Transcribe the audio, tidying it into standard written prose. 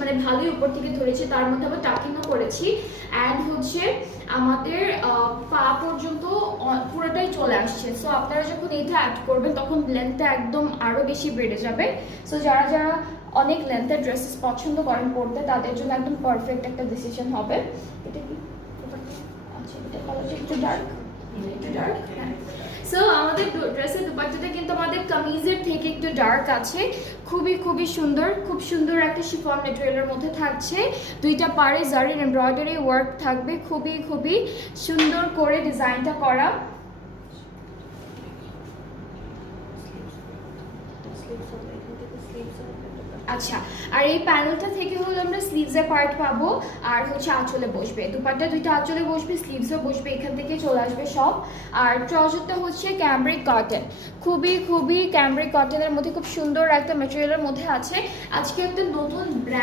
মানে ভালোই উপর থেকে ধরেছি, তার মধ্যে আবার টাকিংও করেছি। অ্যান্ড হচ্ছে আমাদের পা পর্যন্ত পুরোটাই চলে আসছে। সো আপনারা যখন এইটা অ্যাড করবেন তখন লেন্থটা একদম আরও বেশি বেড়ে যাবে। সো যারা যারা অনেক লেন্থের ড্রেসেস পছন্দ করেন পরতে, তাদের জন্য একদম পারফেক্ট একটা ডিসিশন হবে। এটা কি আচ্ছা, এটা কালারটা একটু ডার্ক, একটু ডার্ক। হ্যাঁ, সো আমাদের ড্রেসের দুপাট্টাটা কিন্তু আমাদের কামিজের থেকে একটু ডার্ক আছে। খুবই খুবই সুন্দর, খুব সুন্দর একটা শিফন ম্যাটেরিয়ালের মধ্যে থাকছে। দুইটা পাড়ে জারির এমব্রয়ডারি ওয়ার্ক থাকবে, খুবই খুবই সুন্দর করে ডিজাইনটা করা। আচ্ছা, আর এই প্যানেলটা থেকে হলো আমরা স্লিভসের পার্ট পাবো, আর হচ্ছে আঁচলে বসবে, দুপাট্টা দুইটা আঁচলে বসবে, স্লিভসও বসবে, এখান থেকে চলে আসবে সব। আর ট্রাউজারটা হচ্ছে ক্যামব্রিক কটন, খুবই খুবই ক্যামব্রিক কটনের মধ্যে খুব সুন্দর একটা ম্যাটেরিয়ালের মধ্যে আছে। আজকে একটা নতুন ব্র্যান্ড